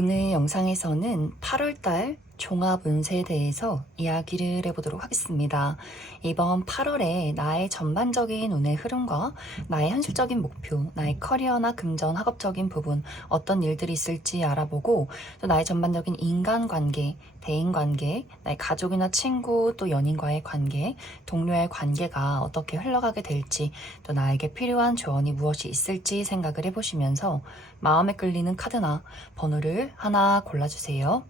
오늘 영상에서는 8월달 종합 운세에 대해서 이야기를 해보도록 하겠습니다. 이번 8월에 나의 전반적인 운의 흐름과 나의 현실적인 목표, 나의 커리어나 금전, 학업적인 부분, 어떤 일들이 있을지 알아보고 또 나의 전반적인 인간관계, 대인관계, 나의 가족이나 친구, 또 연인과의 관계, 동료의 관계가 어떻게 흘러가게 될지, 또 나에게 필요한 조언이 무엇이 있을지 생각을 해보시면서 마음에 끌리는 카드나 번호를 하나 골라주세요.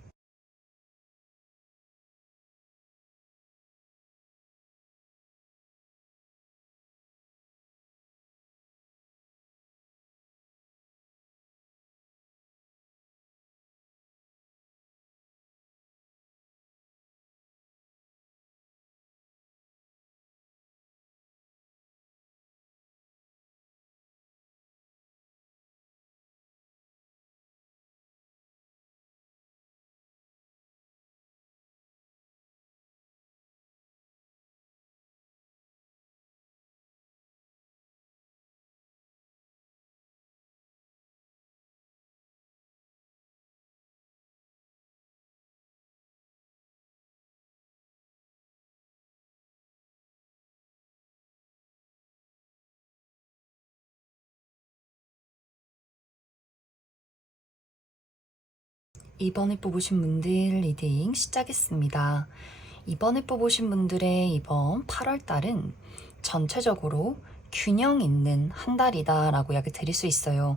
이번에 뽑으신 분들 리딩 시작했습니다. 이번에 뽑으신 분들의 이번 8월달은 전체적으로 균형 있는 한 달이다 라고 이야기 드릴 수 있어요.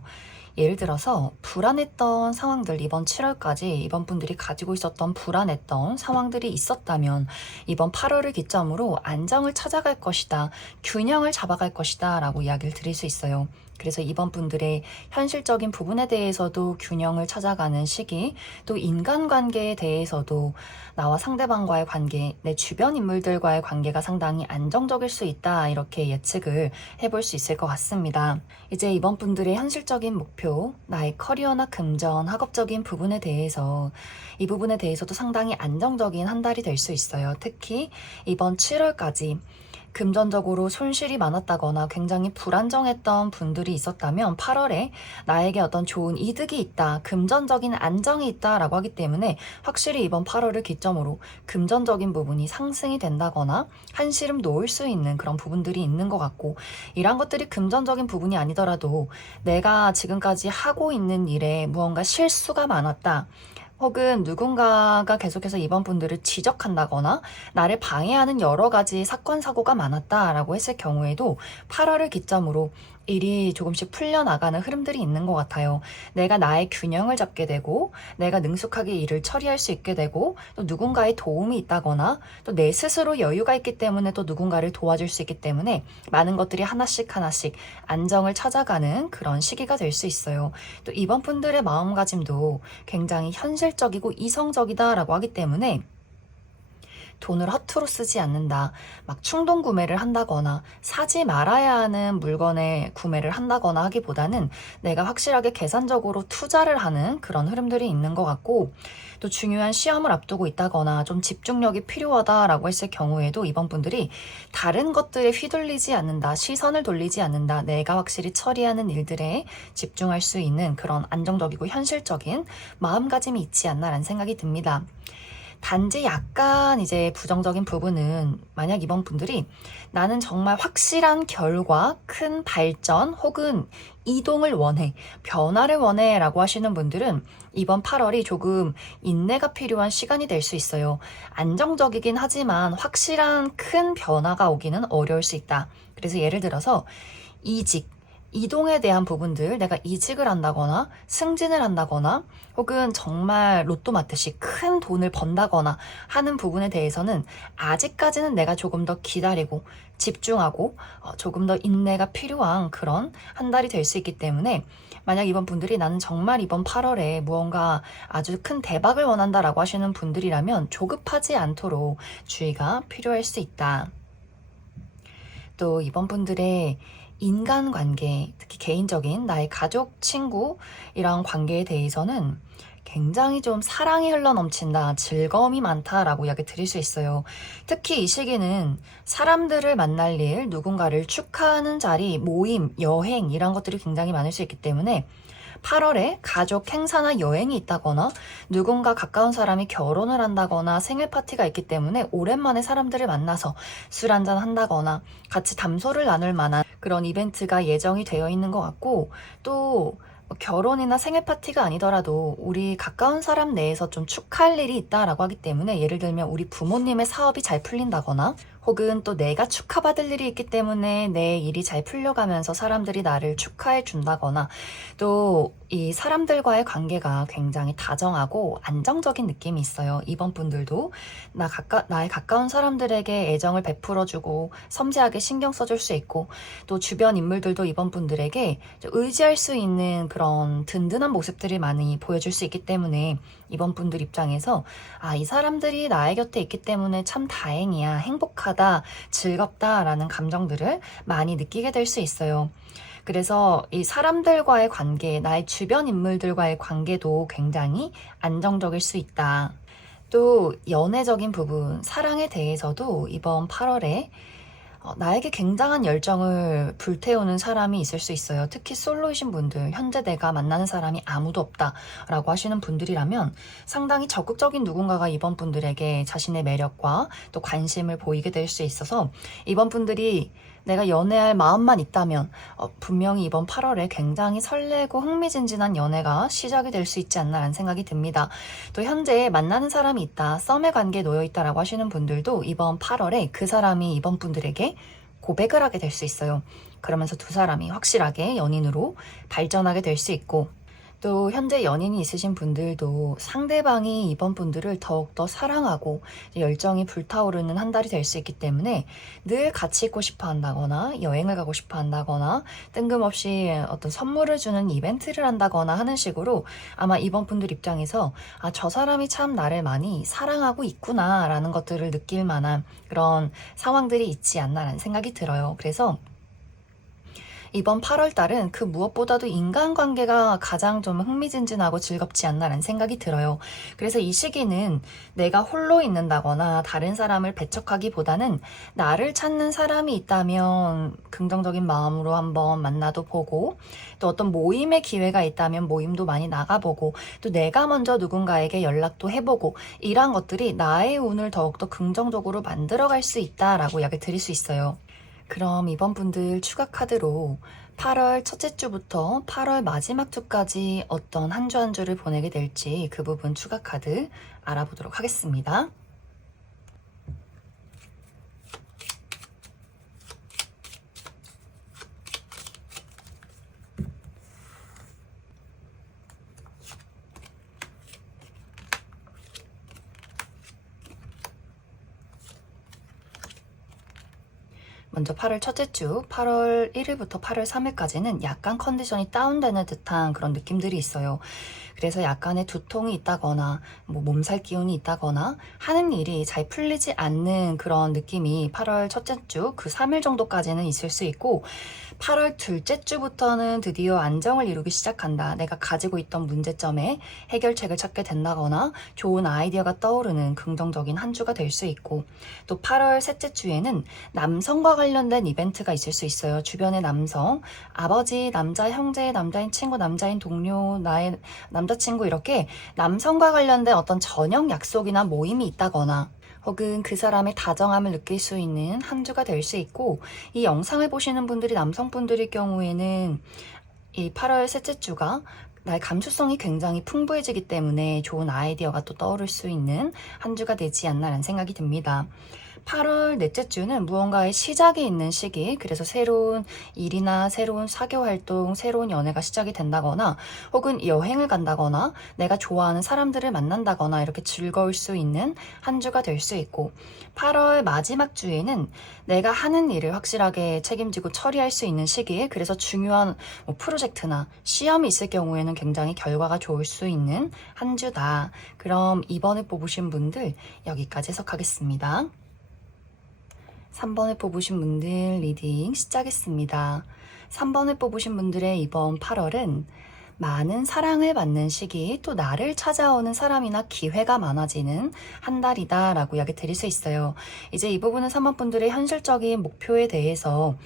예를 들어서 불안했던 상황들, 이번 7월까지 이번 분들이 가지고 있었던 불안했던 상황들이 있었다면 이번 8월을 기점으로 안정을 찾아갈 것이다, 균형을 잡아갈 것이다 라고 이야기를 드릴 수 있어요. 그래서 이번 분들의 현실적인 부분에 대해서도 균형을 찾아가는 시기, 또 인간관계에 대해서도 나와 상대방과의 관계, 내 주변 인물들과의 관계가 상당히 안정적일 수 있다, 이렇게 예측을 해볼 수 있을 것 같습니다. 이제 이번 분들의 현실적인 목표, 나의 커리어나 금전, 학업적인 부분에 대해서 이 부분에 대해서도 상당히 안정적인 한 달이 될 수 있어요. 특히 이번 7월까지 금전적으로 손실이 많았다거나 굉장히 불안정했던 분들이 있었다면 8월에 나에게 어떤 좋은 이득이 있다, 금전적인 안정이 있다라고 하기 때문에 확실히 이번 8월을 기점으로 금전적인 부분이 상승이 된다거나 한시름 놓을 수 있는 그런 부분들이 있는 것 같고, 이런 것들이 금전적인 부분이 아니더라도 내가 지금까지 하고 있는 일에 무언가 실수가 많았다, 혹은 누군가가 계속해서 이번 분들을 지적한다거나 나를 방해하는 여러 가지 사건, 사고가 많았다라고 했을 경우에도 8월을 기점으로 일이 조금씩 풀려나가는 흐름들이 있는 것 같아요. 내가 나의 균형을 잡게 되고, 내가 능숙하게 일을 처리할 수 있게 되고, 또 누군가의 도움이 있다거나, 또 내 스스로 여유가 있기 때문에 또 누군가를 도와줄 수 있기 때문에 많은 것들이 하나씩 하나씩 안정을 찾아가는 그런 시기가 될 수 있어요. 또 이번 분들의 마음가짐도 굉장히 현실적이고 이성적이다라고 하기 때문에 돈을 허투루 쓰지 않는다, 막 충동 구매를 한다거나 사지 말아야 하는 물건의 구매를 한다거나 하기보다는 내가 확실하게 계산적으로 투자를 하는 그런 흐름들이 있는 것 같고, 또 중요한 시험을 앞두고 있다거나 좀 집중력이 필요하다라고 했을 경우에도 이번 분들이 다른 것들에 휘둘리지 않는다, 시선을 돌리지 않는다, 내가 확실히 처리하는 일들에 집중할 수 있는 그런 안정적이고 현실적인 마음가짐이 있지 않나라는 생각이 듭니다. 단지 약간 이제 부정적인 부분은, 만약 이번 분들이 나는 정말 확실한 결과, 큰 발전 혹은 이동을 원해, 변화를 원해 라고 하시는 분들은 이번 8월이 조금 인내가 필요한 시간이 될 수 있어요. 안정적이긴 하지만 확실한 큰 변화가 오기는 어려울 수 있다. 그래서 예를 들어서 이직, 이동에 대한 부분들, 내가 이직을 한다거나 승진을 한다거나 혹은 정말 로또 맞듯이 큰 돈을 번다거나 하는 부분에 대해서는 아직까지는 내가 조금 더 기다리고 집중하고 조금 더 인내가 필요한 그런 한 달이 될 수 있기 때문에, 만약 이번 분들이 나는 정말 이번 8월에 무언가 아주 큰 대박을 원한다라고 하시는 분들이라면 조급하지 않도록 주의가 필요할 수 있다. 또 이번 분들의 인간관계, 특히 개인적인 나의 가족, 친구 이런 관계에 대해서는 굉장히 좀 사랑이 흘러넘친다, 즐거움이 많다라고 이야기 드릴 수 있어요. 특히 이 시기는 사람들을 만날 일, 누군가를 축하하는 자리, 모임, 여행 이런 것들이 굉장히 많을 수 있기 때문에 8월에 가족 행사나 여행이 있다거나 누군가 가까운 사람이 결혼을 한다거나 생일 파티가 있기 때문에 오랜만에 사람들을 만나서 술 한잔 한다거나 같이 담소를 나눌 만한 그런 이벤트가 예정이 되어 있는 것 같고, 또 결혼이나 생일 파티가 아니더라도 우리 가까운 사람 내에서 좀 축하할 일이 있다라고 하기 때문에, 예를 들면 우리 부모님의 사업이 잘 풀린다거나 혹은 또 내가 축하받을 일이 있기 때문에 내 일이 잘 풀려가면서 사람들이 나를 축하해 준다거나, 또 이 사람들과의 관계가 굉장히 다정하고 안정적인 느낌이 있어요. 이번 분들도 나의 가까운 사람들에게 애정을 베풀어주고 섬세하게 신경 써줄 수 있고, 또 주변 인물들도 이번 분들에게 의지할 수 있는 그런 든든한 모습들이 많이 보여줄 수 있기 때문에, 이번 분들 입장에서 이 사람들이 나의 곁에 있기 때문에 참 다행이야, 행복하다, 즐겁다라는 감정들을 많이 느끼게 될 수 있어요. 그래서 이 사람들과의 관계, 나의 주변 인물들과의 관계도 굉장히 안정적일 수 있다. 또 연애적인 부분, 사랑에 대해서도 이번 8월에 나에게 굉장한 열정을 불태우는 사람이 있을 수 있어요. 특히 솔로이신 분들, 현재 내가 만나는 사람이 아무도 없다라고 하시는 분들이라면 상당히 적극적인 누군가가 이번 분들에게 자신의 매력과 또 관심을 보이게 될 수 있어서, 이번 분들이 내가 연애할 마음만 있다면 분명히 이번 8월에 굉장히 설레고 흥미진진한 연애가 시작이 될 수 있지 않나라는 생각이 듭니다. 또 현재 만나는 사람이 있다, 썸의 관계에 놓여 있다라고 하시는 분들도 이번 8월에 그 사람이 이번 분들에게 고백을 하게 될 수 있어요. 그러면서 두 사람이 확실하게 연인으로 발전하게 될 수 있고, 또 현재 연인이 있으신 분들도 상대방이 이번 분들을 더욱더 사랑하고 열정이 불타오르는 한 달이 될 수 있기 때문에, 늘 같이 있고 싶어 한다거나 여행을 가고 싶어 한다거나 뜬금없이 어떤 선물을 주는 이벤트를 한다거나 하는 식으로, 아마 이번 분들 입장에서 저 사람이 참 나를 많이 사랑하고 있구나 라는 것들을 느낄 만한 그런 상황들이 있지 않나라는 생각이 들어요. 그래서 이번 8월 달은 그 무엇보다도 인간관계가 가장 좀 흥미진진하고 즐겁지 않나라는 생각이 들어요. 그래서 이 시기는 내가 홀로 있는다거나 다른 사람을 배척하기보다는 나를 찾는 사람이 있다면 긍정적인 마음으로 한번 만나도 보고, 또 어떤 모임의 기회가 있다면 모임도 많이 나가보고, 또 내가 먼저 누군가에게 연락도 해보고, 이러한 것들이 나의 운을 더욱더 긍정적으로 만들어갈 수 있다라고 이야기 드릴 수 있어요. 그럼 이번 분들 추가 카드로 8월 첫째 주부터 8월 마지막 주까지 어떤 한 주 한 주를 보내게 될지 그 부분 추가 카드 알아보도록 하겠습니다. 먼저 8월 첫째 주, 8월 1일부터 8월 3일까지는 약간 컨디션이 다운되는 듯한 그런 느낌들이 있어요. 그래서 약간의 두통이 있다거나 몸살 기운이 있다거나 하는 일이 잘 풀리지 않는 그런 느낌이 8월 첫째 주 그 3일 정도까지는 있을 수 있고, 8월 둘째 주부터는 드디어 안정을 이루기 시작한다, 내가 가지고 있던 문제점에 해결책을 찾게 된다거나 좋은 아이디어가 떠오르는 긍정적인 한 주가 될 수 있고, 또 8월 셋째 주에는 남성과 관련된 이벤트가 있을 수 있어요. 주변의 남성, 아버지, 남자 형제, 남자인 친구, 남자인 동료, 나의 남자친구, 이렇게 남성과 관련된 어떤 저녁 약속이나 모임이 있다거나 혹은 그 사람의 다정함을 느낄 수 있는 한 주가 될 수 있고, 이 영상을 보시는 분들이 남성분들일 경우에는 이 8월 셋째 주가 나의 감수성이 굉장히 풍부해지기 때문에 좋은 아이디어가 또 떠오를 수 있는 한 주가 되지 않나라는 생각이 듭니다. 8월 넷째 주는 무언가의 시작이 있는 시기, 그래서 새로운 일이나 새로운 사교 활동, 새로운 연애가 시작이 된다거나 혹은 여행을 간다거나 내가 좋아하는 사람들을 만난다거나 이렇게 즐거울 수 있는 한 주가 될 수 있고, 8월 마지막 주에는 내가 하는 일을 확실하게 책임지고 처리할 수 있는 시기, 그래서 중요한 프로젝트나 시험이 있을 경우에는 굉장히 결과가 좋을 수 있는 한 주다. 그럼 이번에 뽑으신 분들 여기까지 해석하겠습니다. 3번을 뽑으신 분들 리딩 시작했습니다. 3번을 뽑으신 분들의 이번 8월은 많은 사랑을 받는 시기, 또 나를 찾아오는 사람이나 기회가 많아지는 한 달이다 라고 이야기 드릴 수 있어요. 이제 이 부분은 3번 분들의 현실적인 목표에 대해서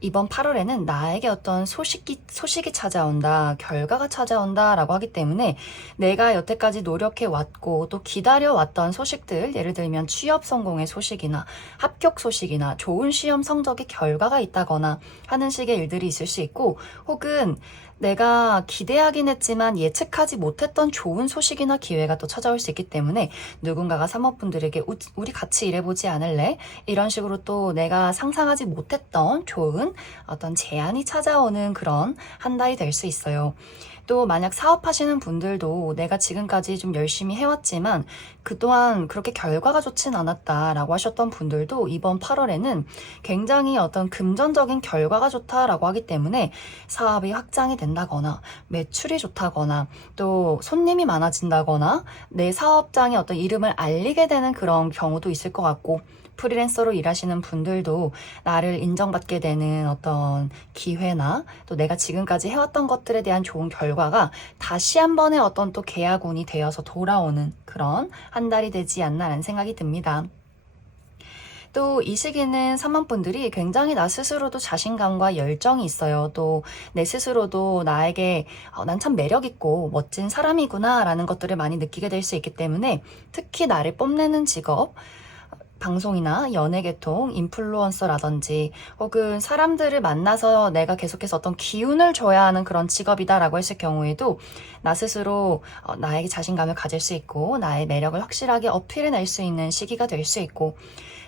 이번 8월에는 나에게 어떤 소식이 찾아온다, 결과가 찾아온다 라고 하기 때문에 내가 여태까지 노력해왔고 또 기다려왔던 소식들, 예를 들면 취업 성공의 소식이나 합격 소식이나 좋은 시험 성적의 결과가 있다거나 하는 식의 일들이 있을 수 있고, 혹은 내가 기대하긴 했지만 예측하지 못했던 좋은 소식이나 기회가 또 찾아올 수 있기 때문에 누군가가 사모분들에게 우리 같이 일해보지 않을래? 이런 식으로 또 내가 상상하지 못했던 좋은 어떤 제안이 찾아오는 그런 한 달이 될 수 있어요. 또 만약 사업하시는 분들도 내가 지금까지 좀 열심히 해왔지만 그동안 그렇게 결과가 좋진 않았다라고 하셨던 분들도 이번 8월에는 굉장히 어떤 금전적인 결과가 좋다라고 하기 때문에 사업이 확장이 된다거나 매출이 좋다거나 또 손님이 많아진다거나 내 사업장의 어떤 이름을 알리게 되는 그런 경우도 있을 것 같고, 프리랜서로 일하시는 분들도 나를 인정받게 되는 어떤 기회나 또 내가 지금까지 해왔던 것들에 대한 좋은 결과가 다시 한 번의 어떤 또 계약운이 되어서 돌아오는 그런 한 달이 되지 않나라는 생각이 듭니다. 또 이 시기는 사모분들이 굉장히 나 스스로도 자신감과 열정이 있어요. 또 내 스스로도 나에게 난 참 매력있고 멋진 사람이구나 라는 것들을 많이 느끼게 될 수 있기 때문에 특히 나를 뽐내는 직업, 방송이나 연예계통, 인플루언서라든지 혹은 사람들을 만나서 내가 계속해서 어떤 기운을 줘야 하는 그런 직업이다라고 했을 경우에도 나 스스로 나에게 자신감을 가질 수 있고 나의 매력을 확실하게 어필해낼 수 있는 시기가 될 수 있고,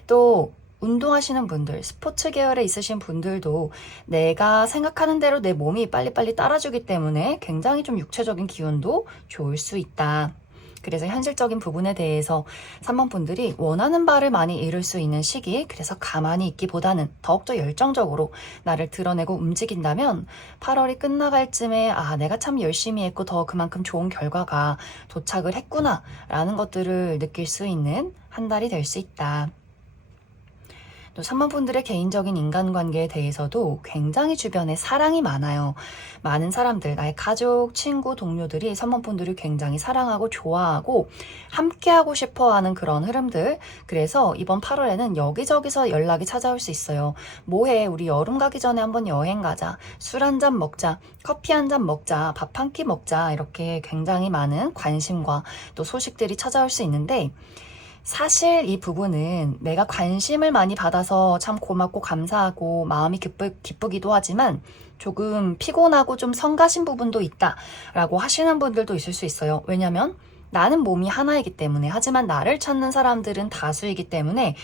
또 운동하시는 분들, 스포츠 계열에 있으신 분들도 내가 생각하는 대로 내 몸이 빨리빨리 따라주기 때문에 굉장히 좀 육체적인 기운도 좋을 수 있다. 그래서 현실적인 부분에 대해서 사모분들이 원하는 바를 많이 이룰 수 있는 시기, 그래서 가만히 있기보다는 더욱더 열정적으로 나를 드러내고 움직인다면 8월이 끝나갈 쯤에 내가 참 열심히 했고 더 그만큼 좋은 결과가 도착을 했구나 라는 것들을 느낄 수 있는 한 달이 될 수 있다. 또 사모분들의 개인적인 인간관계에 대해서도 굉장히 주변에 사랑이 많아요. 많은 사람들, 나의 가족, 친구, 동료들이 사모분들을 굉장히 사랑하고 좋아하고 함께하고 싶어하는 그런 흐름들. 그래서 이번 8월에는 여기저기서 연락이 찾아올 수 있어요. 뭐해? 우리 여름 가기 전에 한번 여행 가자. 술 한 잔 먹자. 커피 한 잔 먹자. 밥 한 끼 먹자. 이렇게 굉장히 많은 관심과 또 소식들이 찾아올 수 있는데, 사실 이 부분은 내가 관심을 많이 받아서 참 고맙고 감사하고 마음이 기쁘기도 하지만 조금 피곤하고 좀 성가신 부분도 있다라고 하시는 분들도 있을 수 있어요. 왜냐면 나는 몸이 하나이기 때문에, 하지만 나를 찾는 사람들은 다수이기 때문에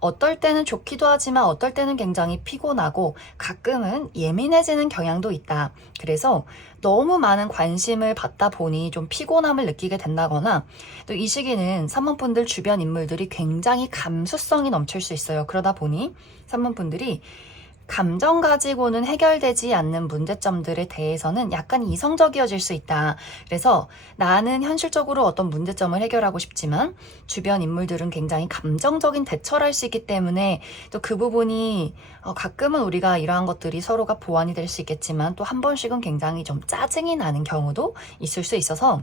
어떨 때는 좋기도 하지만 어떨 때는 굉장히 피곤하고 가끔은 예민해지는 경향도 있다. 그래서 너무 많은 관심을 받다 보니 좀 피곤함을 느끼게 된다거나, 또 이 시기는 산모분들 주변 인물들이 굉장히 감수성이 넘칠 수 있어요. 그러다 보니 산모분들이 감정 가지고는 해결되지 않는 문제점들에 대해서는 약간 이성적이어질 수 있다. 그래서 나는 현실적으로 어떤 문제점을 해결하고 싶지만 주변 인물들은 굉장히 감정적인 대처를 할 수 있기 때문에 또 그 부분이 가끔은 우리가 이러한 것들이 서로가 보완이 될 수 있겠지만 또 한 번씩은 굉장히 좀 짜증이 나는 경우도 있을 수 있어서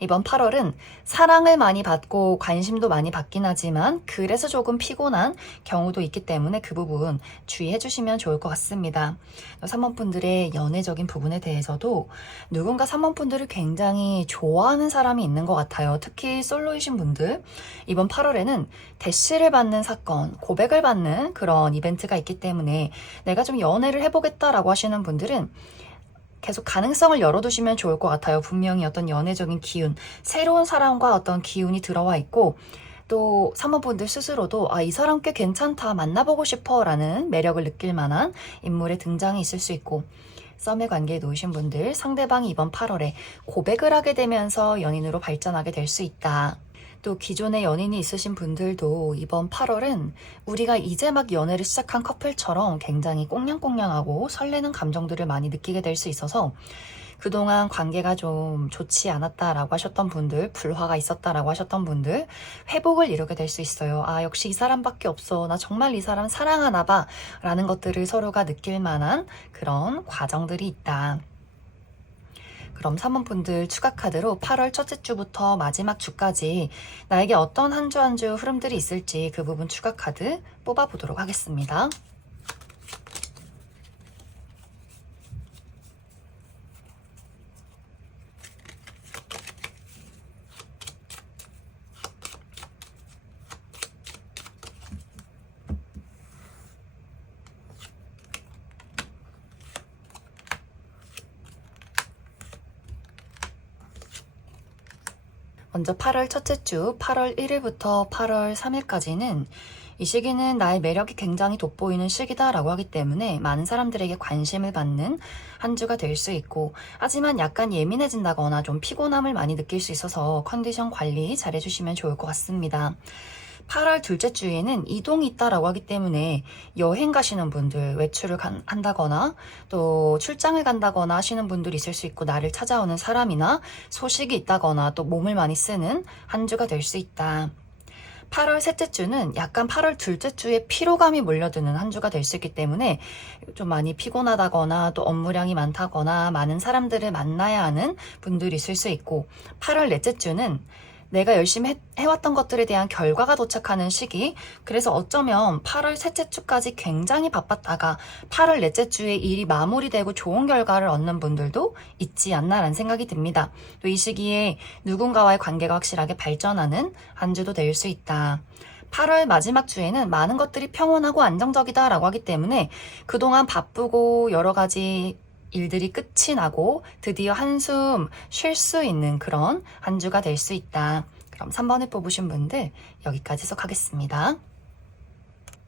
이번 8월은 사랑을 많이 받고 관심도 많이 받긴 하지만 그래서 조금 피곤한 경우도 있기 때문에 그 부분 주의해 주시면 좋을 것 같습니다. 사모분들의 연애적인 부분에 대해서도 누군가 사모분들을 굉장히 좋아하는 사람이 있는 것 같아요. 특히 솔로이신 분들, 이번 8월에는 대시를 받는 사건, 고백을 받는 그런 이벤트가 있기 때문에 내가 좀 연애를 해보겠다라고 하시는 분들은 계속 가능성을 열어두시면 좋을 것 같아요. 분명히 어떤 연애적인 기운, 새로운 사람과 어떤 기운이 들어와 있고, 또 사모분들 스스로도 이 사람 꽤 괜찮다, 만나보고 싶어 라는 매력을 느낄 만한 인물의 등장이 있을 수 있고, 썸의 관계에 놓이신 분들, 상대방이 이번 8월에 고백을 하게 되면서 연인으로 발전하게 될 수 있다. 또 기존에 연인이 있으신 분들도 이번 8월은 우리가 이제 막 연애를 시작한 커플처럼 굉장히 꽁냥꽁냥하고 설레는 감정들을 많이 느끼게 될 수 있어서 그동안 관계가 좀 좋지 않았다라고 하셨던 분들, 불화가 있었다라고 하셨던 분들, 회복을 이루게 될 수 있어요. 역시 이 사람밖에 없어. 나 정말 이 사람 사랑하나 봐. 라는 것들을 서로가 느낄 만한 그런 과정들이 있다. 그럼 사모분들 추가 카드로 8월 첫째 주부터 마지막 주까지 나에게 어떤 한 주 한 주 흐름들이 있을지 그 부분 추가 카드 뽑아보도록 하겠습니다. 먼저 8월 첫째 주 8월 1일부터 8월 3일까지는 이 시기는 나의 매력이 굉장히 돋보이는 시기다라고 하기 때문에 많은 사람들에게 관심을 받는 한 주가 될 수 있고, 하지만 약간 예민해진다거나 좀 피곤함을 많이 느낄 수 있어서 컨디션 관리 잘 해주시면 좋을 것 같습니다. 8월 둘째 주에는 이동이 있다라고 하기 때문에 여행 가시는 분들, 외출을 한다거나 또 출장을 간다거나 하시는 분들이 있을 수 있고, 나를 찾아오는 사람이나 소식이 있다거나 또 몸을 많이 쓰는 한 주가 될 수 있다. 8월 셋째 주는 약간 8월 둘째 주에 피로감이 몰려드는 한 주가 될 수 있기 때문에 좀 많이 피곤하다거나 또 업무량이 많다거나 많은 사람들을 만나야 하는 분들이 있을 수 있고, 8월 넷째 주는 내가 열심히 해왔던 것들에 대한 결과가 도착하는 시기, 그래서 어쩌면 8월 셋째 주까지 굉장히 바빴다가 8월 넷째 주에 일이 마무리되고 좋은 결과를 얻는 분들도 있지 않나라는 생각이 듭니다. 또 이 시기에 누군가와의 관계가 확실하게 발전하는 한 주도 될 수 있다. 8월 마지막 주에는 많은 것들이 평온하고 안정적이다라고 하기 때문에 그동안 바쁘고 여러 가지 일들이 끝이 나고 드디어 한숨 쉴 수 있는 그런 한 주가 될 수 있다. 그럼 3번을 뽑으신 분들 여기까지 해석하겠습니다.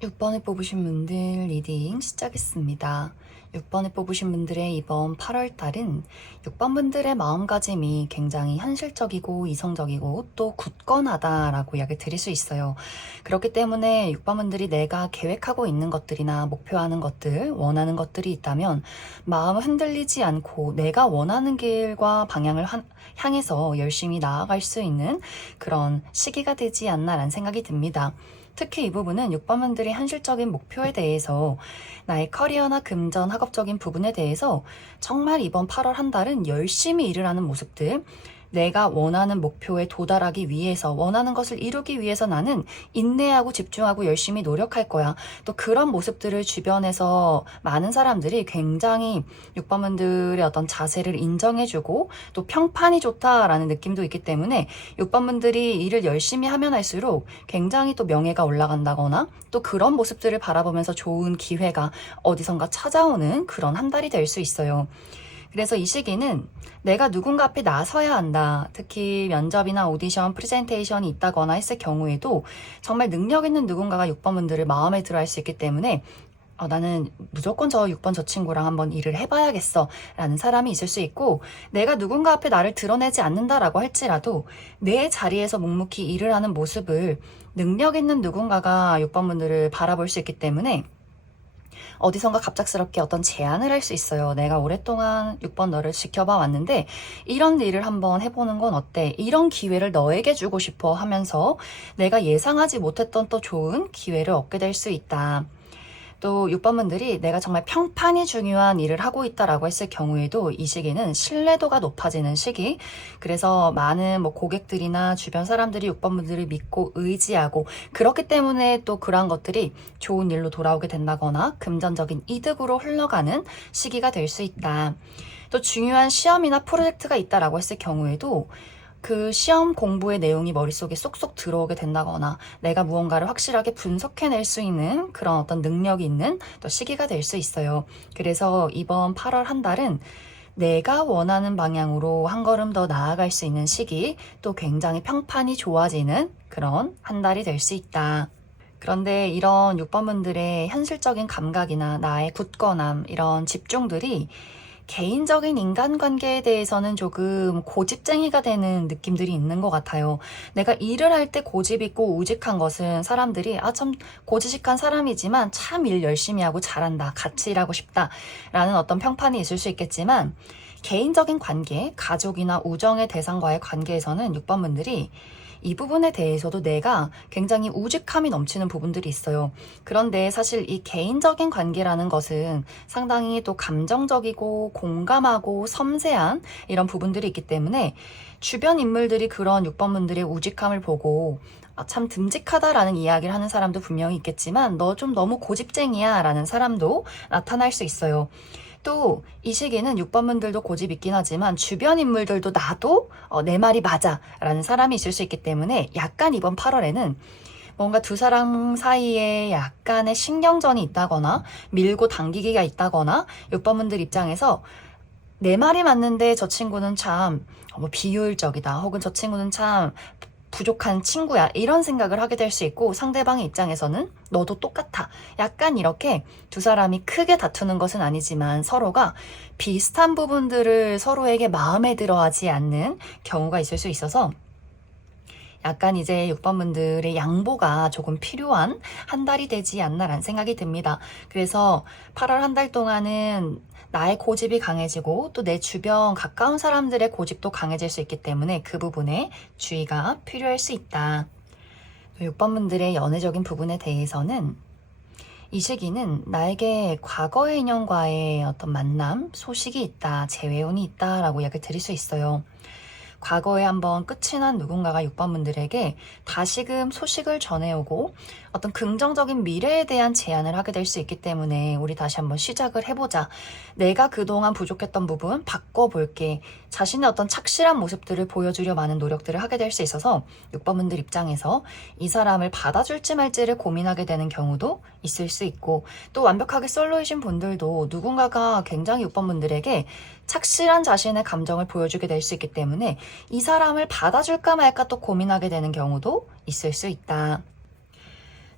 6번을 뽑으신 분들 리딩 시작했습니다. 6번을 뽑으신 분들의 이번 8월 달은 6번 분들의 마음가짐이 굉장히 현실적이고 이성적이고 또 굳건하다라고 이야기 드릴 수 있어요. 그렇기 때문에 6번 분들이 내가 계획하고 있는 것들이나 목표하는 것들, 원하는 것들이 있다면 마음 흔들리지 않고 내가 원하는 길과 방향을 향해서 열심히 나아갈 수 있는 그런 시기가 되지 않나라는 생각이 듭니다. 특히 이 부분은 6번 분들이 현실적인 목표에 대해서, 나의 커리어나 금전, 학업적인 부분에 대해서 정말 이번 8월 한 달은 열심히 일을 하는 모습들, 내가 원하는 목표에 도달하기 위해서, 원하는 것을 이루기 위해서 나는 인내하고 집중하고 열심히 노력할 거야. 또 그런 모습들을 주변에서 많은 사람들이 굉장히 6번 분들의 어떤 자세를 인정해주고 또 평판이 좋다라는 느낌도 있기 때문에 6번 분들이 일을 열심히 하면 할수록 굉장히 또 명예가 올라간다거나 또 그런 모습들을 바라보면서 좋은 기회가 어디선가 찾아오는 그런 한 달이 될 수 있어요. 그래서 이 시기는 내가 누군가 앞에 나서야 한다. 특히 면접이나 오디션, 프레젠테이션이 있다거나 했을 경우에도 정말 능력 있는 누군가가 6번 분들을 마음에 들어 할 수 있기 때문에 나는 무조건 저 6번 저 친구랑 한번 일을 해봐야겠어 라는 사람이 있을 수 있고, 내가 누군가 앞에 나를 드러내지 않는다라고 할지라도 내 자리에서 묵묵히 일을 하는 모습을 능력 있는 누군가가 6번 분들을 바라볼 수 있기 때문에 어디선가 갑작스럽게 어떤 제안을 할 수 있어요. 내가 오랫동안 6번 너를 지켜봐 왔는데 이런 일을 한번 해보는 건 어때? 이런 기회를 너에게 주고 싶어 하면서 내가 예상하지 못했던 또 좋은 기회를 얻게 될 수 있다. 또 6번 분들이 내가 정말 평판이 중요한 일을 하고 있다라고 했을 경우에도 이 시기는 신뢰도가 높아지는 시기. 그래서 많은 고객들이나 주변 사람들이 6번 분들을 믿고 의지하고, 그렇기 때문에 또 그러한 것들이 좋은 일로 돌아오게 된다거나 금전적인 이득으로 흘러가는 시기가 될 수 있다. 또 중요한 시험이나 프로젝트가 있다라고 했을 경우에도 그 시험 공부의 내용이 머릿속에 쏙쏙 들어오게 된다거나 내가 무언가를 확실하게 분석해낼 수 있는 그런 어떤 능력이 있는 또 시기가 될 수 있어요. 그래서 이번 8월 한 달은 내가 원하는 방향으로 한 걸음 더 나아갈 수 있는 시기, 또 굉장히 평판이 좋아지는 그런 한 달이 될 수 있다. 그런데 이런 6번 분들의 현실적인 감각이나 나의 굳건함, 이런 집중들이 개인적인 인간관계에 대해서는 조금 고집쟁이가 되는 느낌들이 있는 것 같아요. 내가 일을 할 때 고집 있고 우직한 것은 사람들이 참 고지식한 사람이지만 참 일 열심히 하고 잘한다, 같이 일하고 싶다 라는 어떤 평판이 있을 수 있겠지만, 개인적인 관계, 가족이나 우정의 대상과의 관계에서는 6번 분들이 이 부분에 대해서도 내가 굉장히 우직함이 넘치는 부분들이 있어요. 그런데 사실 이 개인적인 관계라는 것은 상당히 또 감정적이고 공감하고 섬세한 이런 부분들이 있기 때문에 주변 인물들이 그런 6번 분들의 우직함을 보고 참 듬직하다라는 이야기를 하는 사람도 분명히 있겠지만 너 좀 너무 고집쟁이야 라는 사람도 나타날 수 있어요. 또 이 시기는 6번 분들도 고집 있긴 하지만 주변 인물들도 나도 내 말이 맞아 라는 사람이 있을 수 있기 때문에 약간 이번 8월에는 뭔가 두 사람 사이에 약간의 신경전이 있다거나 밀고 당기기가 있다거나 6번 분들 입장에서 내 말이 맞는데 저 친구는 참 비효율적이다. 혹은 저 친구는 참 부족한 친구야. 이런 생각을 하게 될 수 있고 상대방의 입장에서는 너도 똑같아. 약간 이렇게 두 사람이 크게 다투는 것은 아니지만 서로가 비슷한 부분들을 서로에게 마음에 들어 하지 않는 경우가 있을 수 있어서 약간 이제 6번 분들의 양보가 조금 필요한 한 달이 되지 않나라는 생각이 듭니다. 그래서 8월 한 달 동안은 나의 고집이 강해지고 또 내 주변 가까운 사람들의 고집도 강해질 수 있기 때문에 그 부분에 주의가 필요할 수 있다. 6번 분들의 연애적인 부분에 대해서는 이 시기는 나에게 과거의 인연과의 어떤 만남, 소식이 있다, 재회운이 있다라고 이야기를 드릴 수 있어요. 과거에 한번 끝이 난 누군가가 6번 분들에게 다시금 소식을 전해오고 어떤 긍정적인 미래에 대한 제안을 하게 될 수 있기 때문에 우리 다시 한번 시작을 해보자. 내가 그동안 부족했던 부분 바꿔볼게. 자신의 어떤 착실한 모습들을 보여주려 많은 노력들을 하게 될 수 있어서 6번 분들 입장에서 이 사람을 받아줄지 말지를 고민하게 되는 경우도 있을 수 있고 또 완벽하게 솔로이신 분들도 누군가가 굉장히 6번 분들에게 착실한 자신의 감정을 보여주게 될 수 있기 때문에 이 사람을 받아줄까 말까 또 고민하게 되는 경우도 있을 수 있다.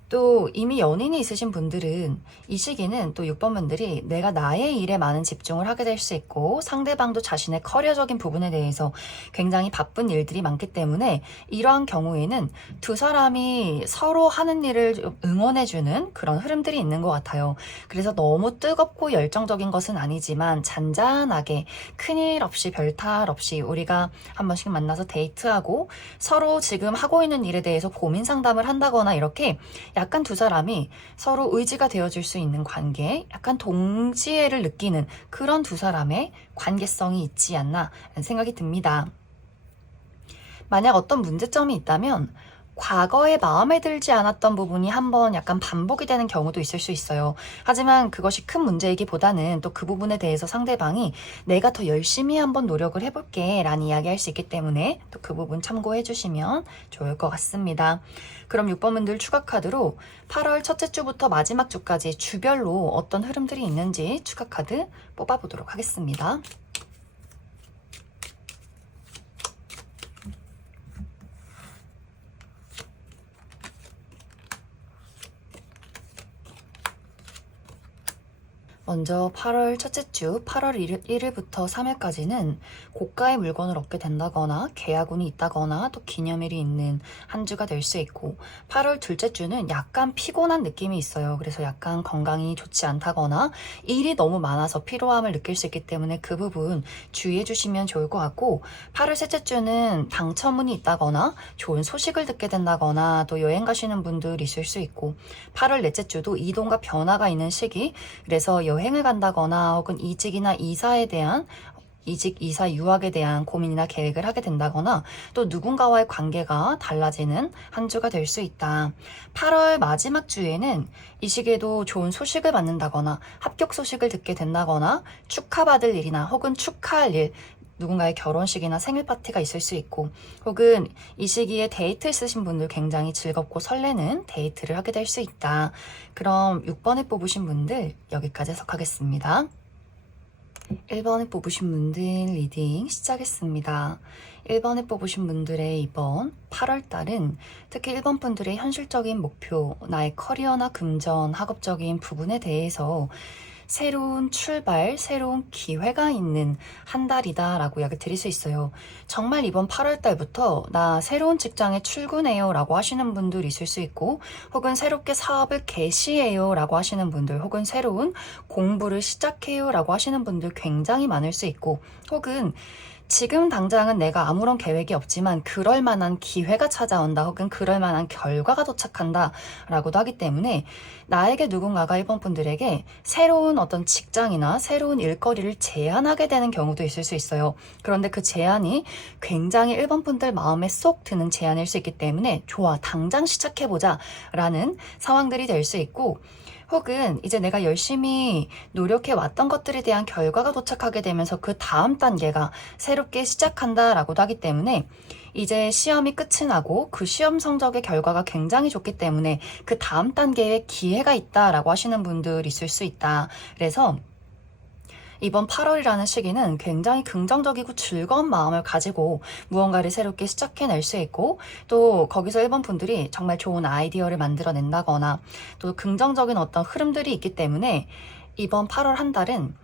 또 이미 연인이 있으신 분들은 이 시기는 또 6번 분들이 내가 나의 일에 많은 집중을 하게 될 수 있고 상대방도 자신의 커리어적인 부분에 대해서 굉장히 바쁜 일들이 많기 때문에 이러한 경우에는 두 사람이 서로 하는 일을 응원해주는 그런 흐름들이 있는 것 같아요. 그래서 너무 뜨겁고 열정적인 것은 아니지만 잔잔하게 큰일 없이 별탈 없이 우리가 한 번씩 만나서 데이트하고 서로 지금 하고 있는 일에 대해서 고민 상담을 한다거나 이렇게 약간 두 사람이 서로 의지가 되어줄 수 있는 관계, 약간 동지애를 느끼는 그런 두 사람의 관계성이 있지 않나 생각이 듭니다. 만약 어떤 문제점이 있다면 과거에 마음에 들지 않았던 부분이 한번 약간 반복이 되는 경우도 있을 수 있어요. 하지만 그것이 큰 문제이기보다는 또 그 부분에 대해서 상대방이 내가 더 열심히 한번 노력을 해볼게 라는 이야기 할 수 있기 때문에 또 그 부분 참고해 주시면 좋을 것 같습니다. 그럼 6번 분들 추가 카드로 8월 첫째 주부터 마지막 주까지 주별로 어떤 흐름들이 있는지 추가 카드 뽑아보도록 하겠습니다. 먼저 8월 첫째 주 8월 1일부터 3일까지는 고가의 물건을 얻게 된다거나 계약운이 있다거나 또 기념일이 있는 한 주가 될 수 있고 8월 둘째 주는 약간 피곤한 느낌이 있어요. 그래서 약간 건강이 좋지 않다거나 일이 너무 많아서 피로함을 느낄 수 있기 때문에 그 부분 주의해 주시면 좋을 것 같고 8월 셋째 주는 당첨운이 있다거나 좋은 소식을 듣게 된다거나 또 여행 가시는 분들 있을 수 있고 8월 넷째 주도 이동과 변화가 있는 시기 그래서 여행을 간다거나 혹은 이직이나 이사에 대한 이직, 이사, 유학에 대한 고민이나 계획을 하게 된다거나 또 누군가와의 관계가 달라지는 한 주가 될 수 있다. 8월 마지막 주에는 이 시기에도 좋은 소식을 받는다거나 합격 소식을 듣게 된다거나 축하받을 일이나 혹은 축하할 일 누군가의 결혼식이나 생일 파티가 있을 수 있고 혹은 이 시기에 데이트 있으신 분들 굉장히 즐겁고 설레는 데이트를 하게 될 수 있다. 그럼 6번에 뽑으신 분들 여기까지 해석하겠습니다. 1번에 뽑으신 분들 리딩 시작했습니다. 1번에 뽑으신 분들의 이번 8월달은 특히 1번 분들의 현실적인 목표, 나의 커리어나 금전, 학업적인 부분에 대해서 새로운 출발, 새로운 기회가 있는 한 달이다 라고 이야기 드릴 수 있어요. 정말 이번 8월 달부터 나 새로운 직장에 출근해요 라고 하시는 분들 있을 수 있고 혹은 새롭게 사업을 개시해요 라고 하시는 분들 혹은 새로운 공부를 시작해요 라고 하시는 분들 굉장히 많을 수 있고 혹은 지금 당장은 내가 아무런 계획이 없지만 그럴 만한 기회가 찾아온다 혹은 그럴 만한 결과가 도착한다 라고도 하기 때문에 나에게 누군가가 1번 분들에게 새로운 어떤 직장이나 새로운 일거리를 제안하게 되는 경우도 있을 수 있어요. 그런데 그 제안이 굉장히 1번 분들 마음에 쏙 드는 제안일 수 있기 때문에 좋아 당장 시작해보자 라는 상황들이 될 수 있고 혹은 이제 내가 열심히 노력해 왔던 것들에 대한 결과가 도착하게 되면서 그 다음 단계가 새롭게 시작한다 라고도 하기 때문에 이제 시험이 끝이 나고 그 시험 성적의 결과가 굉장히 좋기 때문에 그 다음 단계에 기회가 있다 라고 하시는 분들 있을 수 있다. 그래서 이번 8월이라는 시기는 굉장히 긍정적이고 즐거운 마음을 가지고 무언가를 새롭게 시작해낼 수 있고, 또 거기서 1번 분들이 정말 좋은 아이디어를 만들어낸다거나 또 긍정적인 어떤 흐름들이 있기 때문에 이번 8월 한 달은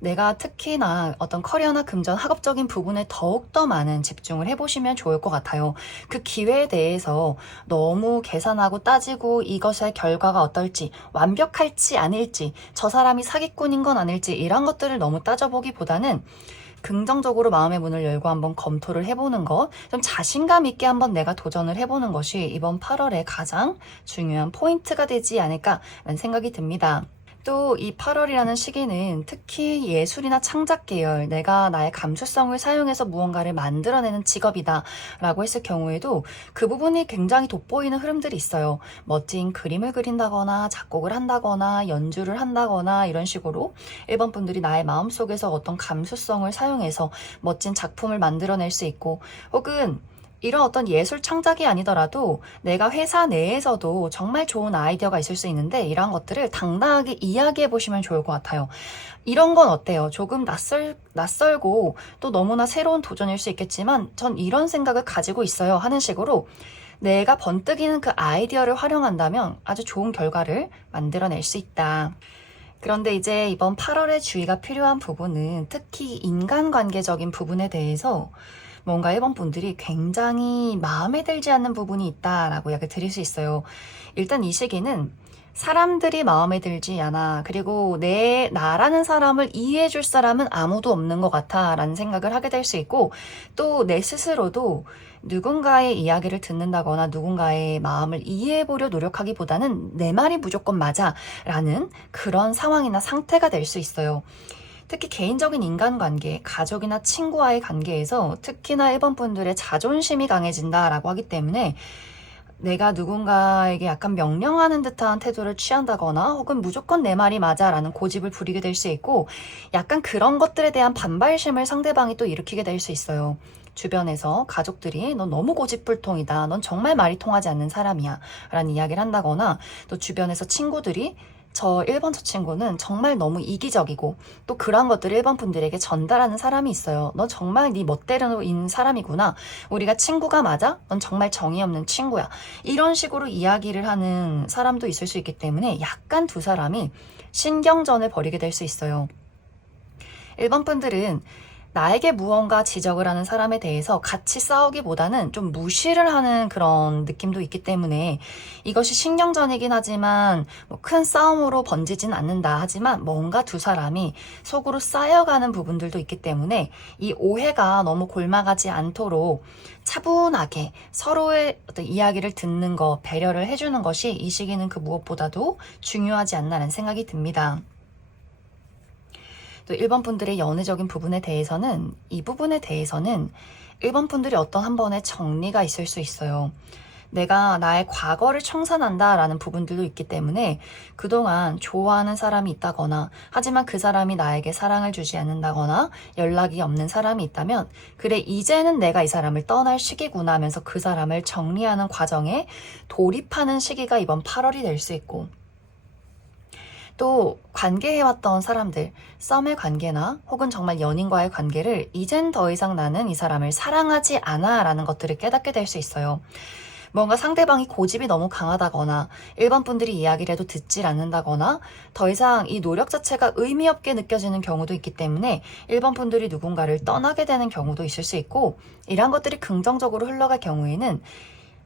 내가 특히나 어떤 커리어나 금전, 학업적인 부분에 더욱더 많은 집중을 해보시면 좋을 것 같아요. 그 기회에 대해서 너무 계산하고 따지고 이것의 결과가 어떨지, 완벽할지 아닐지, 저 사람이 사기꾼인 건 아닐지 이런 것들을 너무 따져보기보다는 긍정적으로 마음의 문을 열고 한번 검토를 해보는 것, 좀 자신감 있게 한번 내가 도전을 해보는 것이 이번 8월에 가장 중요한 포인트가 되지 않을까라는 생각이 듭니다. 또 이 8월이라는 시기는 특히 예술이나 창작 계열, 내가 나의 감수성을 사용해서 무언가를 만들어내는 직업이다 라고 했을 경우에도 그 부분이 굉장히 돋보이는 흐름들이 있어요. 멋진 그림을 그린다거나 작곡을 한다거나 연주를 한다거나 이런 식으로 1번 분들이 나의 마음속에서 어떤 감수성을 사용해서 멋진 작품을 만들어낼 수 있고, 혹은 이런 어떤 예술 창작이 아니더라도 내가 회사 내에서도 정말 좋은 아이디어가 있을 수 있는데, 이런 것들을 당당하게 이야기해 보시면 좋을 것 같아요. 이런 건 어때요? 조금 낯설고 또 너무나 새로운 도전일 수 있겠지만 전 이런 생각을 가지고 있어요 하는 식으로 내가 번뜩이는 그 아이디어를 활용한다면 아주 좋은 결과를 만들어낼 수 있다. 그런데 이제 이번 8월에 주의가 필요한 부분은 특히 인간관계적인 부분에 대해서 뭔가 1번 분들이 굉장히 마음에 들지 않는 부분이 있다라고 이야기 드릴 수 있어요. 일단 이 시기는 사람들이 마음에 들지 않아. 그리고 나라는 사람을 이해해 줄 사람은 아무도 없는 것 같아 라는 생각을 하게 될 수 있고, 또 내 스스로도 누군가의 이야기를 듣는다거나 누군가의 마음을 이해해 보려 노력하기보다는 내 말이 무조건 맞아 라는 그런 상황이나 상태가 될 수 있어요. 특히 개인적인 인간관계, 가족이나 친구와의 관계에서 특히나 1번 분들의 자존심이 강해진다라고 하기 때문에 내가 누군가에게 약간 명령하는 듯한 태도를 취한다거나 혹은 무조건 내 말이 맞아라는 고집을 부리게 될 수 있고, 약간 그런 것들에 대한 반발심을 상대방이 또 일으키게 될 수 있어요. 주변에서 가족들이 넌 너무 고집불통이다, 넌 정말 말이 통하지 않는 사람이야 라는 이야기를 한다거나, 또 주변에서 친구들이 1번 저 친구는 정말 너무 이기적이고 또 그런 것들을 1번 분들에게 전달하는 사람이 있어요. 넌 정말 네 멋대로인 사람이구나. 우리가 친구가 맞아? 넌 정말 정이 없는 친구야. 이런 식으로 이야기를 하는 사람도 있을 수 있기 때문에 약간 두 사람이 신경전을 벌이게 될 수 있어요. 1번 분들은 나에게 무언가 지적을 하는 사람에 대해서 같이 싸우기보다는 좀 무시를 하는 그런 느낌도 있기 때문에 이것이 신경전이긴 하지만 큰 싸움으로 번지진 않는다 하지만 뭔가 두 사람이 속으로 쌓여가는 부분들도 있기 때문에 이 오해가 너무 골마가지 않도록 차분하게 서로의 어떤 이야기를 듣는 거, 배려를 해주는 것이 이 시기는 그 무엇보다도 중요하지 않나라는 생각이 듭니다. 또 1번 분들의 연애적인 부분에 대해서는, 이 부분에 대해서는 1번 분들이 어떤 한 번의 정리가 있을 수 있어요. 내가 나의 과거를 청산한다 라는 부분들도 있기 때문에 그동안 좋아하는 사람이 있다거나, 하지만 그 사람이 나에게 사랑을 주지 않는다거나 연락이 없는 사람이 있다면, 그래 이제는 내가 이 사람을 떠날 시기구나 하면서 그 사람을 정리하는 과정에 돌입하는 시기가 이번 8월이 될 수 있고, 또 관계해왔던 사람들, 썸의 관계나 혹은 정말 연인과의 관계를 이젠 더 이상 나는 이 사람을 사랑하지 않아 라는 것들을 깨닫게 될 수 있어요. 뭔가 상대방이 고집이 너무 강하다거나 1번 분들이 이야기를 해도 듣질 않는다거나 더 이상 이 노력 자체가 의미 없게 느껴지는 경우도 있기 때문에 1번 분들이 누군가를 떠나게 되는 경우도 있을 수 있고, 이런 것들이 긍정적으로 흘러갈 경우에는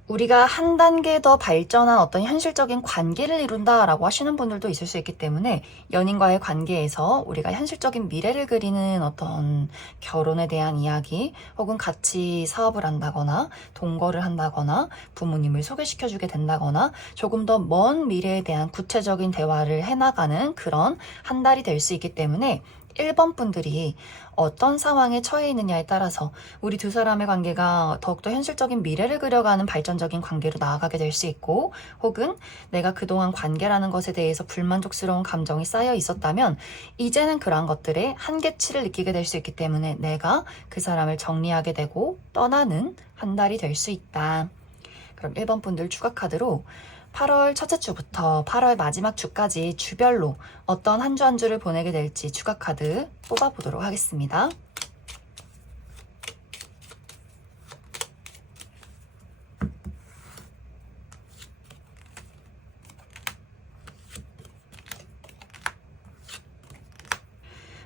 우리가 한 단계 더 발전한 어떤 현실적인 관계를 이룬다라고 하시는 분들도 있을 수 있기 때문에 연인과의 관계에서 우리가 현실적인 미래를 그리는 어떤 결혼에 대한 이야기, 혹은 같이 사업을 한다거나 동거를 한다거나 부모님을 소개시켜주게 된다거나 조금 더 먼 미래에 대한 구체적인 대화를 해나가는 그런 한 달이 될 수 있기 때문에 1번 분들이 어떤 상황에 처해 있느냐에 따라서 우리 두 사람의 관계가 더욱더 현실적인 미래를 그려가는 발전적인 관계로 나아가게 될 수 있고, 혹은 내가 그동안 관계라는 것에 대해서 불만족스러운 감정이 쌓여 있었다면 이제는 그러한 것들의 한계치를 느끼게 될 수 있기 때문에 내가 그 사람을 정리하게 되고 떠나는 한 달이 될 수 있다. 그럼 1번 분들 추가 카드로 8월 첫째 주부터 8월 마지막 주까지 주별로 어떤 한 주 한 주를 보내게 될지 추가 카드 뽑아보도록 하겠습니다.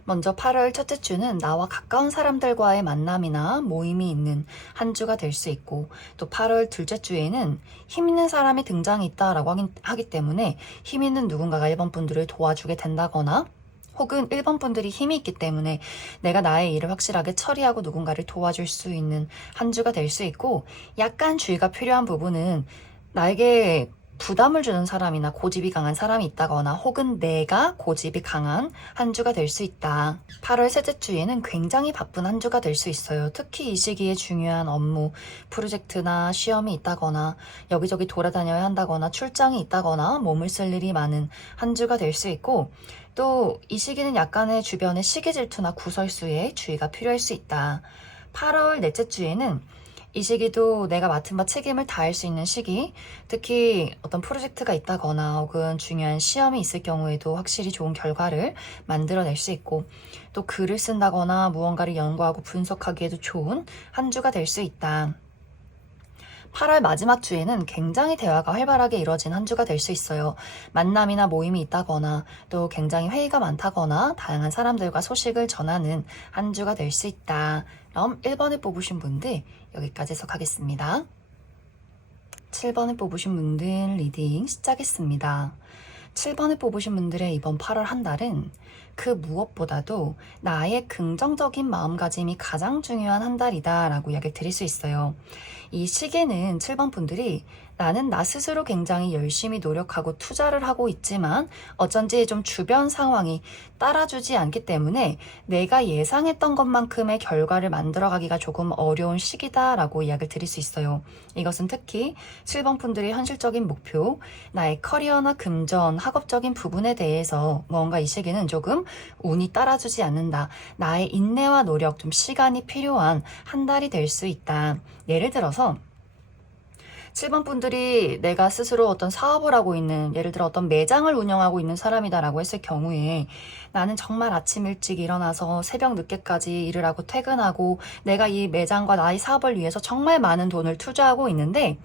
먼저 8월 첫째 주는 나와 가까운 사람들과의 만남이나 모임이 있는 한 주가 될 수 있고, 또 8월 둘째 주에는 힘 있는 사람이 등장이 있다라고 하기 때문에 힘 있는 누군가가 1번 분들을 도와주게 된다거나, 혹은 1번 분들이 힘이 있기 때문에 내가 나의 일을 확실하게 처리하고 누군가를 도와줄 수 있는 한 주가 될 수 있고, 약간 주의가 필요한 부분은 나에게 부담을 주는 사람이나 고집이 강한 사람이 있다거나, 혹은 내가 고집이 강한 한 주가 될 수 있다. 8월 셋째 주에는 굉장히 바쁜 한 주가 될 수 있어요. 특히 이 시기에 중요한 업무, 프로젝트나 시험이 있다거나, 여기저기 돌아다녀야 한다거나, 출장이 있다거나, 몸을 쓸 일이 많은 한 주가 될 수 있고, 또 이 시기는 약간의 주변의 시기 질투나 구설수에 주의가 필요할 수 있다. 8월 넷째 주에는 이 시기도 내가 맡은 바 책임을 다할 수 있는 시기, 특히 어떤 프로젝트가 있다거나 혹은 중요한 시험이 있을 경우에도 확실히 좋은 결과를 만들어낼 수 있고, 또 글을 쓴다거나 무언가를 연구하고 분석하기에도 좋은 한 주가 될 수 있다. 8월 마지막 주에는 굉장히 대화가 활발하게 이루어진 한 주가 될 수 있어요. 만남이나 모임이 있다거나, 또 굉장히 회의가 많다거나, 다양한 사람들과 소식을 전하는 한 주가 될 수 있다. 그럼 1번을 뽑으신 분들 여기까지 해석하겠습니다. 7번을 뽑으신 분들 리딩 시작했습니다. 7번을 뽑으신 분들의 이번 8월 한 달은 그 무엇보다도 나의 긍정적인 마음가짐이 가장 중요한 한 달이다 라고 이야기를 드릴 수 있어요. 이 시기는 7번 분들이 나는 나 스스로 굉장히 열심히 노력하고 투자를 하고 있지만 어쩐지 좀 주변 상황이 따라주지 않기 때문에 내가 예상했던 것만큼의 결과를 만들어가기가 조금 어려운 시기다라고 이야기를 드릴 수 있어요. 이것은 특히 7번 분들의 현실적인 목표, 나의 커리어나 금전, 학업적인 부분에 대해서 뭔가 이 시기는 조금 운이 따라주지 않는다. 나의 인내와 노력, 좀 시간이 필요한 한 달이 될 수 있다. 예를 들어서 7번 분들이 내가 스스로 어떤 사업을 하고 있는, 예를 들어 어떤 매장을 운영하고 있는 사람이다라고 했을 경우에 나는 정말 아침 일찍 일어나서 새벽 늦게까지 일을 하고 퇴근하고 내가 이 매장과 나의 사업을 위해서 정말 많은 돈을 투자하고 있는데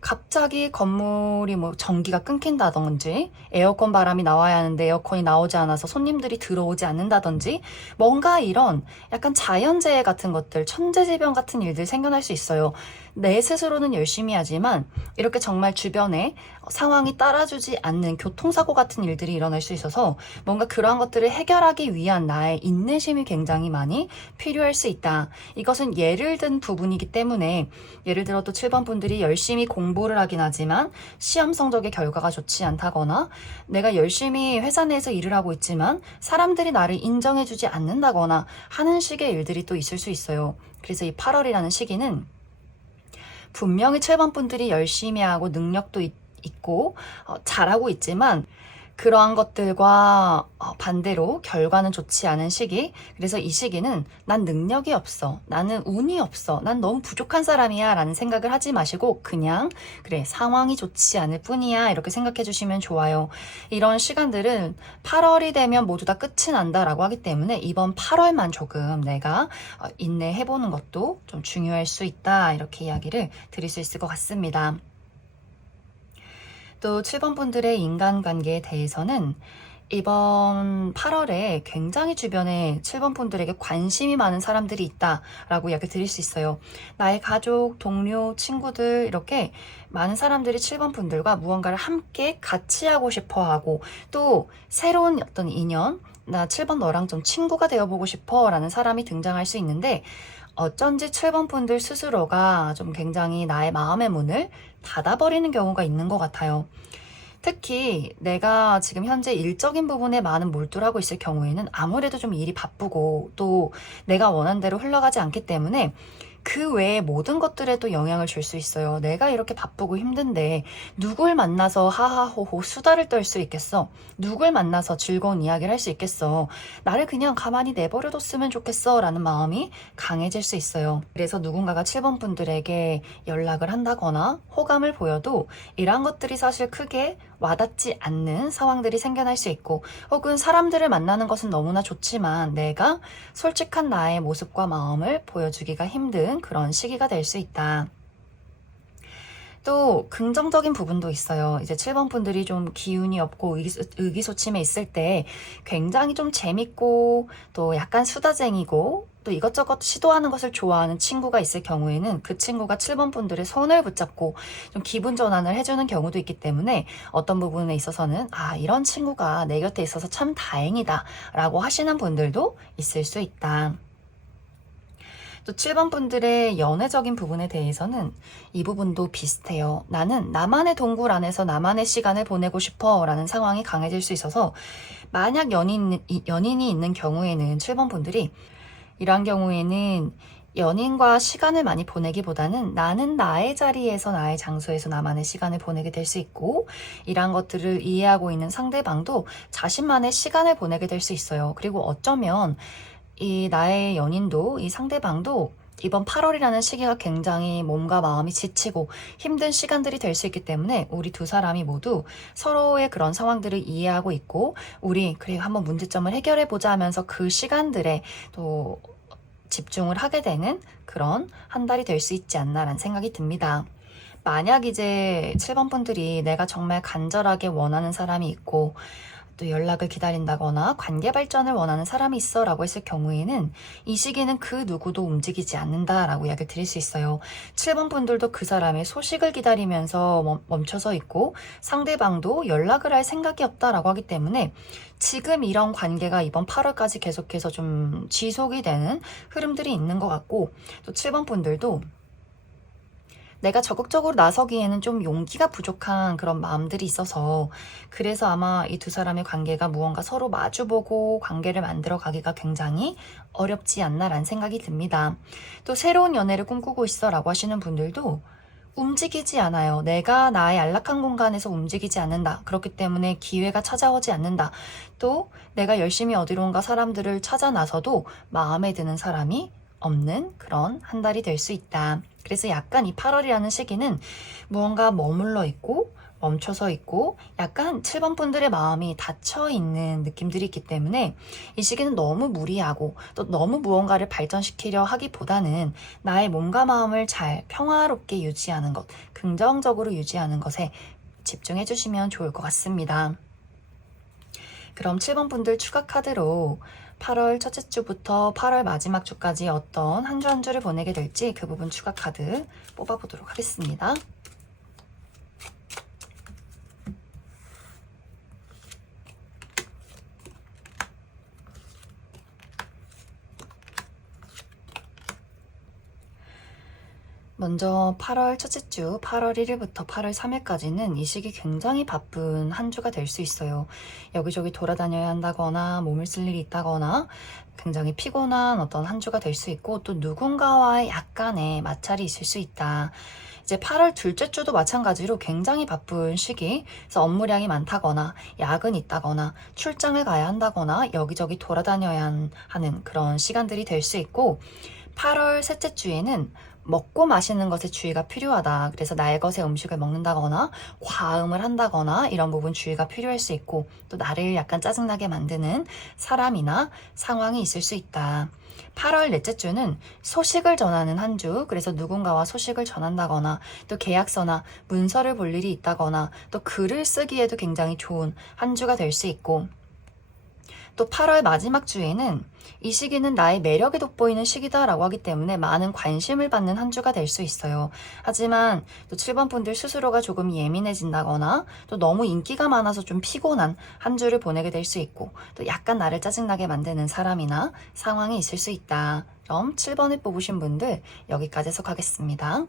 갑자기 건물이 뭐 전기가 끊긴다든지 에어컨 바람이 나와야 하는데 에어컨이 나오지 않아서 손님들이 들어오지 않는다든지 뭔가 이런 약간 자연재해 같은 것들, 천재지변 같은 일들이 생겨날 수 있어요. 내 스스로는 열심히 하지만 이렇게 정말 주변에 상황이 따라주지 않는 교통사고 같은 일들이 일어날 수 있어서 뭔가 그러한 것들을 해결하기 위한 나의 인내심이 굉장히 많이 필요할 수 있다. 이것은 예를 든 부분이기 때문에 예를 들어 또 7번 분들이 열심히 공부를 하긴 하지만 시험 성적의 결과가 좋지 않다거나, 내가 열심히 회사 내에서 일을 하고 있지만 사람들이 나를 인정해주지 않는다거나 하는 식의 일들이 또 있을 수 있어요. 그래서 이 8월이라는 시기는 분명히 7번 분들이 열심히 하고 능력도 있고 잘하고 있지만 그러한 것들과 반대로 결과는 좋지 않은 시기. 그래서 이 시기는 난 능력이 없어, 나는 운이 없어, 난 너무 부족한 사람이야 라는 생각을 하지 마시고 그냥 그래 상황이 좋지 않을 뿐이야 이렇게 생각해 주시면 좋아요. 이런 시간들은 8월이 되면 모두 다 끝이 난다 라고 하기 때문에 이번 8월만 조금 내가 인내해보는 것도 좀 중요할 수 있다, 이렇게 이야기를 드릴 수 있을 것 같습니다. 또 7번 분들의 인간관계에 대해서는 이번 8월에 굉장히 주변에 7번 분들에게 관심이 많은 사람들이 있다라고 이야기 드릴 수 있어요. 나의 가족, 동료, 친구들 이렇게 많은 사람들이 7번 분들과 무언가를 함께 같이 하고 싶어 하고, 또 새로운 어떤 인연, 나 7번 너랑 좀 친구가 되어보고 싶어 라는 사람이 등장할 수 있는데 어쩐지 7번 분들 스스로가 좀 굉장히 나의 마음의 문을 닫아버리는 경우가 있는 것 같아요. 특히 내가 지금 현재 일적인 부분에 많은 몰두를 하고 있을 경우에는 아무래도 좀 일이 바쁘고 또 내가 원한 대로 흘러가지 않기 때문에 그 외에 모든 것들에도 영향을 줄 수 있어요. 내가 이렇게 바쁘고 힘든데 누굴 만나서 하하호호 수다를 떨 수 있겠어? 누굴 만나서 즐거운 이야기를 할 수 있겠어? 나를 그냥 가만히 내버려뒀으면 좋겠어 라는 마음이 강해질 수 있어요. 그래서 누군가가 7번 분들에게 연락을 한다거나 호감을 보여도 이러한 것들이 사실 크게 와닿지 않는 상황들이 생겨날 수 있고, 혹은 사람들을 만나는 것은 너무나 좋지만 내가 솔직한 나의 모습과 마음을 보여주기가 힘든 그런 시기가 될 수 있다. 또 긍정적인 부분도 있어요. 이제 7번 분들이 좀 기운이 없고 의기소침해 있을 때 굉장히 좀 재밌고 또 약간 수다쟁이고 또 이것저것 시도하는 것을 좋아하는 친구가 있을 경우에는 그 친구가 7번 분들의 손을 붙잡고 좀 기분 전환을 해주는 경우도 있기 때문에 어떤 부분에 있어서는 이런 친구가 내 곁에 있어서 참 다행이다 라고 하시는 분들도 있을 수 있다. 또 7번 분들의 연애적인 부분에 대해서는 이 부분도 비슷해요. 나는 나만의 동굴 안에서 나만의 시간을 보내고 싶어 라는 상황이 강해질 수 있어서, 만약 연인이 있는 경우에는 7번 분들이 이러한 경우에는 연인과 시간을 많이 보내기보다는 나는 나의 자리에서 나의 장소에서 나만의 시간을 보내게 될 수 있고, 이러한 것들을 이해하고 있는 상대방도 자신만의 시간을 보내게 될 수 있어요. 그리고 어쩌면 이 나의 연인도 이 상대방도 이번 8월이라는 시기가 굉장히 몸과 마음이 지치고 힘든 시간들이 될 수 있기 때문에 우리 두 사람이 모두 서로의 그런 상황들을 이해하고 있고, 우리 그래 한번 문제점을 해결해 보자 하면서 그 시간들에 또 집중을 하게 되는 그런 한 달이 될 수 있지 않나라는 생각이 듭니다. 만약 이제 7번 분들이 내가 정말 간절하게 원하는 사람이 있고 또 연락을 기다린다거나 관계 발전을 원하는 사람이 있어 라고 했을 경우에는 이 시기는 그 누구도 움직이지 않는다 라고 이야기를 드릴 수 있어요. 7번 분들도 그 사람의 소식을 기다리면서 멈춰서 있고, 상대방도 연락을 할 생각이 없다 라고 하기 때문에 지금 이런 관계가 이번 8월까지 계속해서 좀 지속이 되는 흐름들이 있는 것 같고, 또 7번 분들도 내가 적극적으로 나서기에는 좀 용기가 부족한 그런 마음들이 있어서, 그래서 아마 이 두 사람의 관계가 무언가 서로 마주보고 관계를 만들어 가기가 굉장히 어렵지 않나라는 생각이 듭니다. 또 새로운 연애를 꿈꾸고 있어 라고 하시는 분들도 움직이지 않아요. 내가 나의 안락한 공간에서 움직이지 않는다. 그렇기 때문에 기회가 찾아오지 않는다. 또 내가 열심히 어디론가 사람들을 찾아 나서도 마음에 드는 사람이 없는 그런 한 달이 될 수 있다. 그래서 약간 이 8월이라는 시기는 무언가 머물러 있고 멈춰서 있고 약간 7번 분들의 마음이 닫혀 있는 느낌들이 있기 때문에 이 시기는 너무 무리하고 또 너무 무언가를 발전시키려 하기보다는 나의 몸과 마음을 잘 평화롭게 유지하는 것, 긍정적으로 유지하는 것에 집중해 주시면 좋을 것 같습니다. 그럼 7번 분들 추가 카드로 8월 첫째 주부터 8월 마지막 주까지 어떤 한 주 한 주를 보내게 될지 그 부분 추가 카드 뽑아보도록 하겠습니다. 먼저 8월 첫째 주 8월 1일부터 8월 3일까지는 이 시기 굉장히 바쁜 한 주가 될 수 있어요. 여기저기 돌아다녀야 한다거나 몸을 쓸 일이 있다거나 굉장히 피곤한 어떤 한 주가 될 수 있고, 또 누군가와의 약간의 마찰이 있을 수 있다. 이제 8월 둘째 주도 마찬가지로 굉장히 바쁜 시기, 그래서 업무량이 많다거나 야근 있다거나 출장을 가야 한다거나 여기저기 돌아다녀야 하는 그런 시간들이 될 수 있고, 8월 셋째 주에는 먹고 마시는 것에 주의가 필요하다. 그래서 날것의 음식을 먹는다거나 과음을 한다거나 이런 부분 주의가 필요할 수 있고, 또 나를 약간 짜증나게 만드는 사람이나 상황이 있을 수 있다. 8월 넷째 주는 소식을 전하는 한 주, 그래서 누군가와 소식을 전한다거나 또 계약서나 문서를 볼 일이 있다거나 또 글을 쓰기에도 굉장히 좋은 한 주가 될 수 있고, 또 8월 마지막 주에는 이 시기는 나의 매력이 돋보이는 시기다라고 하기 때문에 많은 관심을 받는 한 주가 될 수 있어요. 하지만 또 7번 분들 스스로가 조금 예민해진다거나 또 너무 인기가 많아서 좀 피곤한 한 주를 보내게 될 수 있고, 또 약간 나를 짜증나게 만드는 사람이나 상황이 있을 수 있다. 그럼 7번을 뽑으신 분들 여기까지 해석하겠습니다.